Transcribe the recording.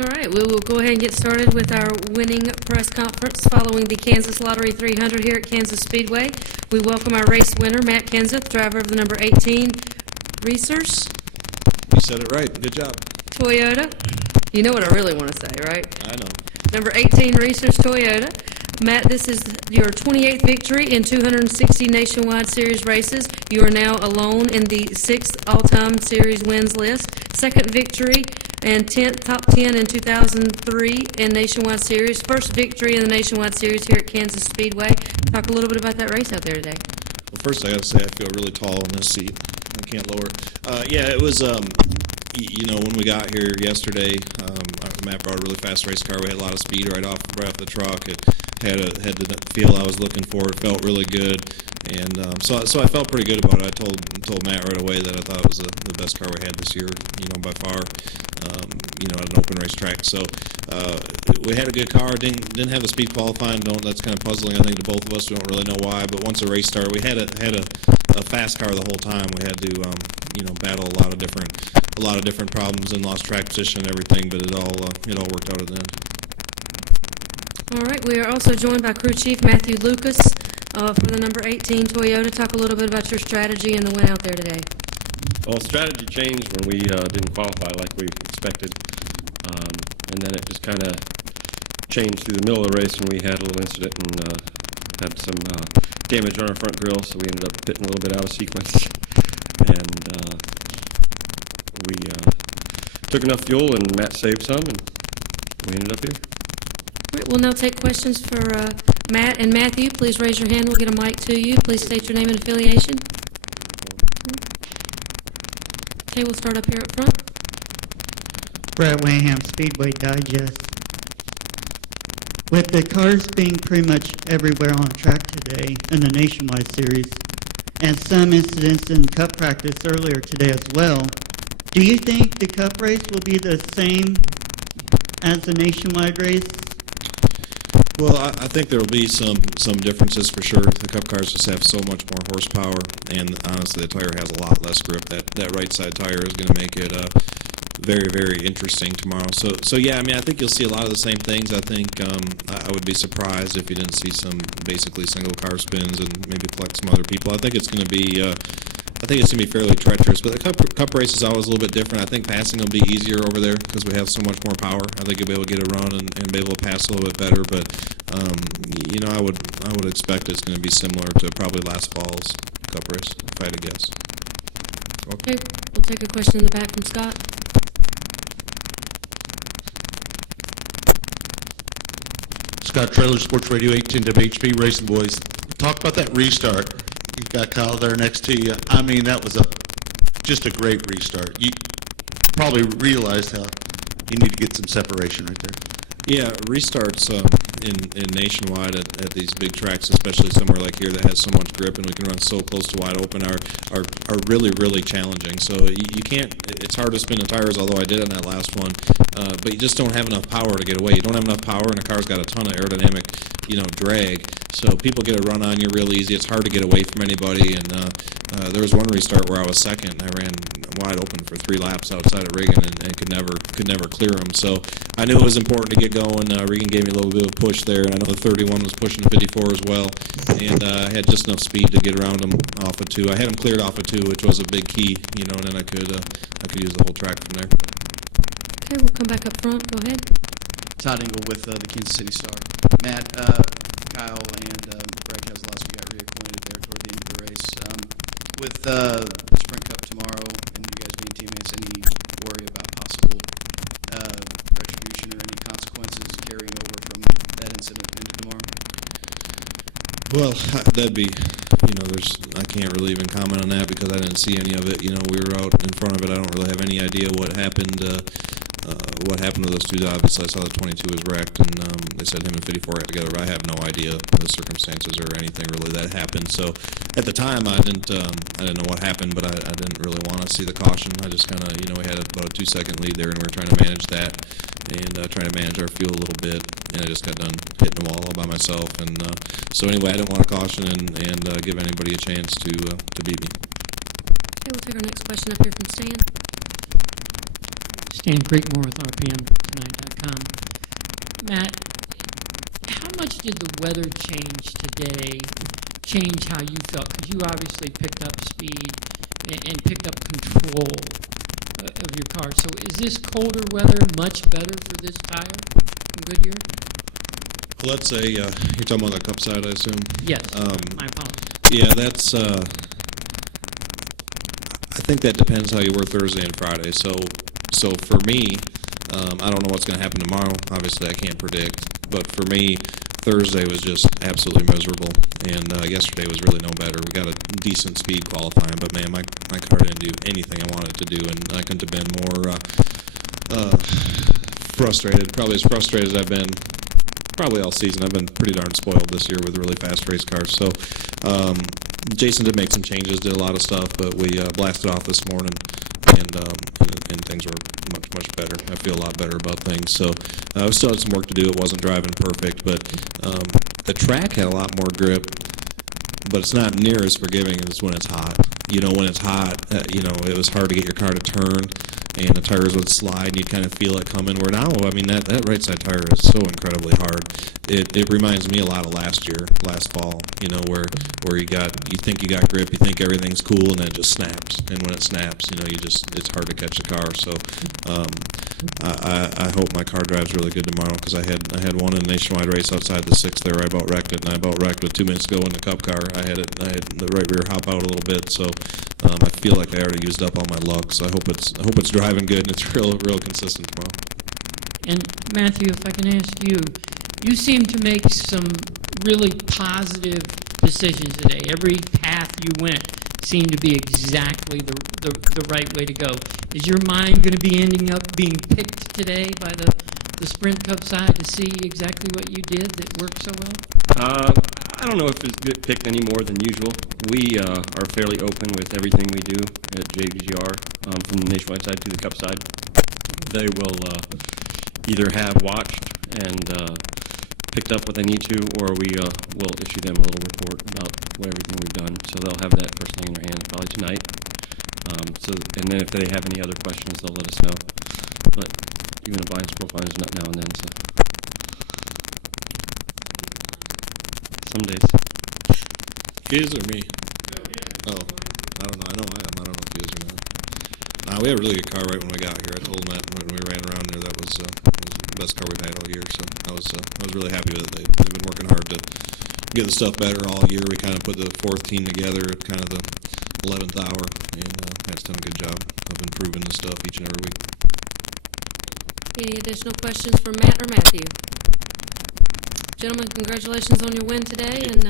All right, we will go ahead and get started with our winning press conference following the Kansas Lottery 300 here at Kansas Speedway. We welcome our race winner, Matt Kenseth, driver of the number 18 Research You said it right. Good job. Toyota. You know what I really want to say, right? I know. Number 18 Research Toyota. Matt, this is your 28th victory in 260 nationwide series races. You are now alone in the 6th all-time series wins list. Second victory and 10th, top 10 in 2003 in nationwide series. First victory in the nationwide series here at Kansas Speedway. Talk a little bit about that race out there today. Well, first I got to say I feel really tall in this seat. I can't lower. Yeah, it was. You know, when we got here yesterday, Matt brought a really fast race car. We had a lot of speed right off the truck. It had the feel I was looking for. It felt really good, and so I felt pretty good about it. I told Matt right away that I thought it was the best car we had this year, you know, by far. You know, at an open race track. So we had a good car. Didn't have the speed qualifying. That's kind of puzzling, I think, to both of us. We don't really know why. But once the race started, we had a fast car the whole time. We had to you know, battle a lot of different problems and lost track position and everything. But it all worked out at the end. All right, we are also joined by crew chief Matthew Lucas for the number 18 Toyota. Talk a little bit about your strategy and the win out there today. Well, strategy changed when we didn't qualify like we expected, and then it just kind of changed through the middle of the race, and we had a little incident and had some damage on our front grille, so we ended up pitting a little bit out of sequence, and we took enough fuel, and Matt saved some, and we ended up here. All right, we'll now take questions for Matt and Matthew. Please raise your hand. We'll get a mic to you. Please state your name and affiliation. Okay, we'll start up here up front. Brett Wayham, Speedway Digest. With the cars being pretty much everywhere on track today in the Nationwide Series, and some incidents in Cup practice earlier today as well, do you think the Cup race will be the same as the Nationwide race? Well, I think there will be some differences for sure. The Cup cars just have so much more horsepower, and honestly, the tire has a lot less grip. That right side tire is going to make it very, very interesting tomorrow. So yeah, I mean, I think you'll see a lot of the same things. I think I would be surprised if you didn't see some basically single car spins and maybe collect some other people. I think it's going to be. I think it's going to be fairly treacherous, but the cup race is always a little bit different. I think passing will be easier over there because we have so much more power. I think you'll be able to get a run and be able to pass a little bit better. But you know, I would expect it's going to be similar to probably last fall's cup race, if I had to guess. Okay, we'll take a question in the back from Scott. Scott Trailer, Sports Radio 810 WHB Racing Boys. Talk about that restart. You've got Kyle there next to you. I mean, that was just a great restart. You probably realized how you need to get some separation right there. Yeah, restarts in nationwide at these big tracks, especially somewhere like here that has so much grip and we can run so close to wide open, are really, really challenging. So you can't. It's hard to spin the tires, although I did it in that last one. But you just don't have enough power to get away. You don't have enough power, and the car's got a ton of aerodynamic, drag. So people get a run on you real easy. It's hard to get away from anybody. And there was one restart where I was second, and I ran wide open for 3 laps outside of Regan and could never clear them. So I knew it was important to get going. Regan gave me a little bit of a push there, and I know the 31 was pushing the 54 as well. And I had just enough speed to get around him off of 2. I had him cleared off of 2, which was a big key, and then I could use the whole track from there. Okay, we'll come back up front. Go ahead. Todd Engel with the Kansas City Star. Matt, Kyle, and Greg Keselowski got reacquainted there toward the end of the race. With the Sprint Cup tomorrow and you guys being teammates, any worry about possible retribution or any consequences carrying over from that incident into tomorrow? Well, that'd be, I can't really even comment on that because I didn't see any of it. We were out in front of it. I don't really have any idea what happened. What happened to those two? Obviously, I saw the 22 was wrecked, and they said him and 54 got together. But I have no idea the circumstances or anything really that happened. So, at the time, I didn't know what happened, but I didn't really want to see the caution. I just kind of, we had about a 2-second lead there, and we were trying to manage that and trying to manage our fuel a little bit. And I just got done hitting the wall all by myself. And so anyway, I didn't want to caution and give anybody a chance to beat me. Okay, we'll take our next question up here from Stan. Stan Creekmore with RPM tonight. Matt, how much did the weather change today change how you felt? Because you obviously picked up speed and picked up control of your car. So is this colder weather much better for this tire from Goodyear? Well, let's say you're talking about the cup side, I assume. Yes. My apologies. Yeah, that's. I think that depends how you work Thursday and Friday. So for me, I don't know what's going to happen tomorrow. Obviously, I can't predict. But for me, Thursday was just absolutely miserable, and yesterday was really no better. We got a decent speed qualifying, but man, my car didn't do anything I wanted to do, and I couldn't have been more frustrated. Probably as frustrated as I've been probably all season. I've been pretty darn spoiled this year with really fast race cars. So Jason did make some changes, did a lot of stuff, but we blasted off this morning, and things were much better. I feel a lot better about things. So I still had some work to do. It wasn't driving perfect, but the track had a lot more grip, but it's not near as forgiving as when it's hot. You know, when it's hot, it was hard to get your car to turn, and the tires would slide, and you'd kind of feel it coming. Where now, I mean, that right side tire is so incredibly hard. It reminds me a lot of last fall, where you think you got grip, you think everything's cool, and then it just snaps. And when it snaps, it's hard to catch the car. So I hope my car drives really good tomorrow, because I had one in a nationwide race outside the 6th there. I about wrecked it, and I about wrecked with 2 minutes to go in the cup car. I had the right rear hop out a little bit, so I feel like I already used up all my luck. So I hope it's driving good and it's real consistent tomorrow. And Matthew, if I can ask you, you seem to make some really positive decisions today. Every path you went seemed to be exactly the right way to go. Is your mind going to be ending up being picked today by the Sprint Cup side to see exactly what you did that worked so well? I don't know if it's get picked any more than usual. We are fairly open with everything we do at JGR, from the nationwide side to the Cup side. They will either have watched and picked up what they need to, or we will issue them a little report about everything we've done. So they'll have that first thing in their hands probably tonight. And then if they have any other questions, they'll let us know. But even a blind squirrel finds a nut now and then. So some days. His or me? Oh, I don't know. I know I am. I don't know if he is or not. We had a really good car right when we got here. I told him that when we ran around there. That was the best car we've had all year. So I was really happy with it. They've been working hard to get the stuff better all year. We kind of put the 4th team together at kind of the 11th hour, and that's done a good job of improving the stuff each and every week. Any additional questions for Matt or Matthew? Gentlemen, congratulations on your win today, and